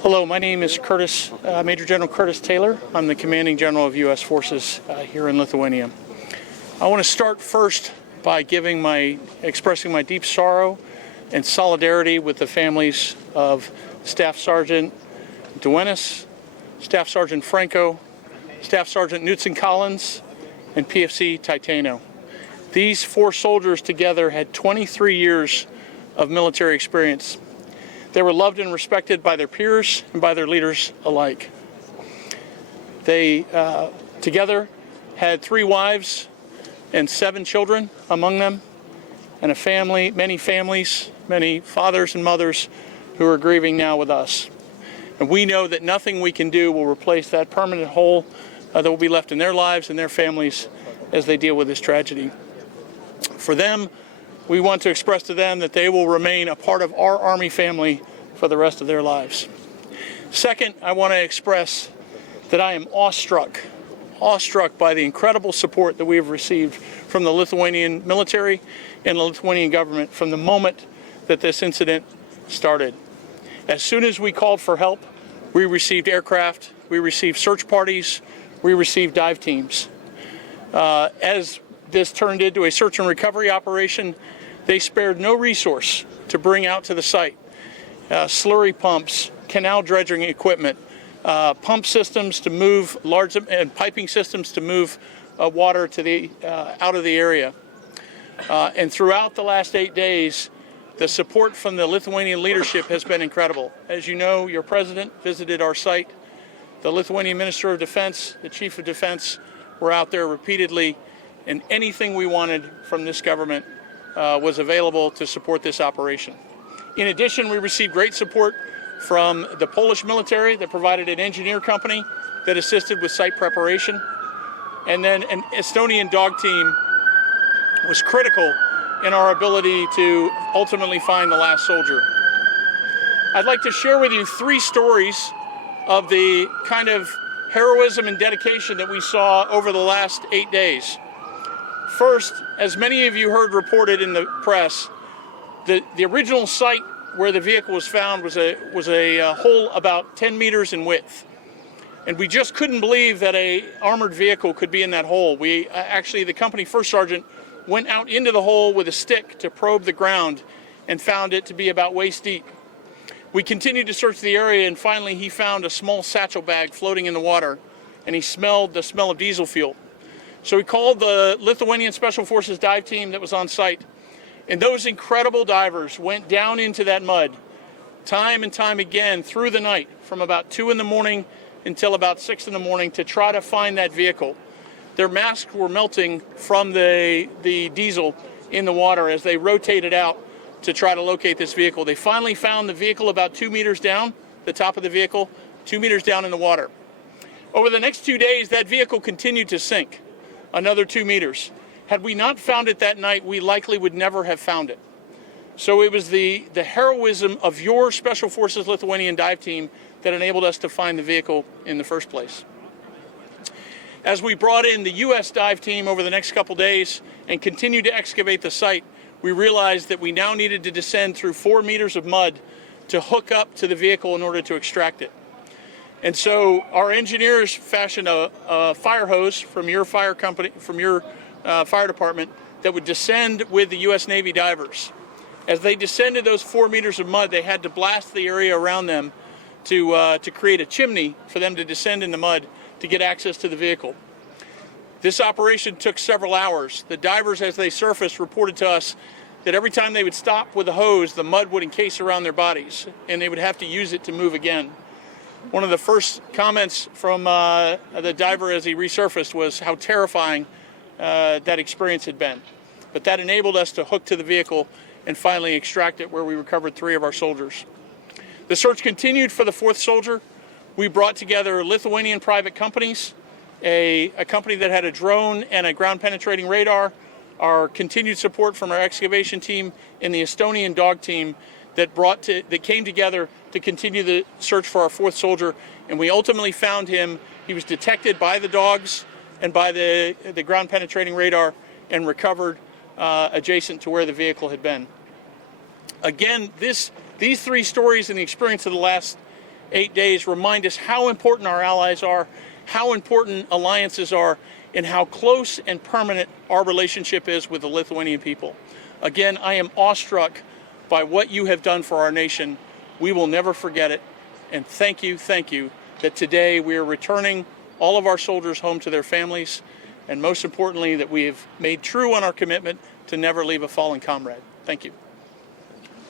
Hello, my name is Major General Curtis Taylor. I'm the Commanding General of U.S. Forces here in Lithuania. I want to start first by expressing my deep sorrow and solidarity with the families of Staff Sergeant Condolences, Staff Sergeant Franco, Staff Sergeant Knutson Collins, and PFC Tayloras. These four soldiers together had 23 years of military experience. They were loved and respected by their peers and by their leaders alike. They together had 3 wives and 7 children among them, and many families, many fathers and mothers who are grieving now with us. And we know that nothing we can do will replace that permanent hole that will be left in their lives and their families as they deal with this tragedy. For them, we want to express to them that they will remain a part of our Army family for the rest of their lives. Second, I want to express that I am awestruck by the incredible support that we have received from the Lithuanian military and the Lithuanian government from the moment that this incident started. As soon as we called for help, we received aircraft, we received search parties, we received dive teams. As this turned into a search and recovery operation, they spared no resource to bring out to the site slurry pumps, canal dredging equipment, pump systems to move and piping systems to move water to out of the area. And throughout the last 8 days, the support from the Lithuanian leadership has been incredible. As you know, your president visited our site. The Lithuanian Minister of Defense, the Chief of Defense, were out there repeatedly, and anything we wanted from this government was available to support this operation. In addition, we received great support from the Polish military that provided an engineer company that assisted with site preparation. And then an Estonian dog team was critical in our ability to ultimately find the last soldier. I'd like to share with you 3 stories of the kind of heroism and dedication that we saw over the last 8 days. First, as many of you heard reported in the press, the original site where the vehicle was found was a hole about 10 meters in width. And we just couldn't believe that an armored vehicle could be in that hole. The company first sergeant went out into the hole with a stick to probe the ground and found it to be about waist deep. We continued to search the area, and finally he found a small satchel bag floating in the water, and he smelled the smell of diesel fuel. So he called the Lithuanian Special Forces dive team that was on site, and those incredible divers went down into that mud time and time again through the night from about 2 in the morning until about 6 in the morning to try to find that vehicle. Their masks were melting from the diesel in the water as they rotated out to try to locate this vehicle. They finally found the vehicle about 2 meters down, the top of the vehicle, 2 meters down in the water. Over the next 2 days, that vehicle continued to sink another 2 meters. Had we not found it that night, we likely would never have found it. So it was the heroism of your Special Forces Lithuanian dive team that enabled us to find the vehicle in the first place. As we brought in the U.S. dive team over the next couple days and continued to excavate the site, we realized that we now needed to descend through 4 meters of mud to hook up to the vehicle in order to extract it. And so our engineers fashioned a fire hose from your fire company, from your fire department, that would descend with the U.S. Navy divers. As they descended those 4 meters of mud, they had to blast the area around them to create a chimney for them to descend in the mud to get access to the vehicle. This operation took several hours. The divers, as they surfaced, reported to us that every time they would stop with a hose, the mud would encase around their bodies, and they would have to use it to move again. One of the first comments from the diver as he resurfaced was how terrifying that experience had been. But that enabled us to hook to the vehicle and finally extract it, where we recovered 3 of our soldiers. The search continued for the 4th soldier. We brought together Lithuanian private companies, a company that had a drone and a ground-penetrating radar, our continued support from our excavation team, and the Estonian dog team that came together to continue the search for our 4th soldier. And we ultimately found him. He was detected by the dogs and by the ground-penetrating radar and recovered adjacent to where the vehicle had been. Again, this These three stories and the experience of the last 8 days remind us how important our allies are, how important alliances are, and how close and permanent our relationship is with the Lithuanian people. Again, I am awestruck by what you have done for our nation. We will never forget it. And thank you that today we are returning all of our soldiers home to their families, and most importantly, that we have made true on our commitment to never leave a fallen comrade. Thank you.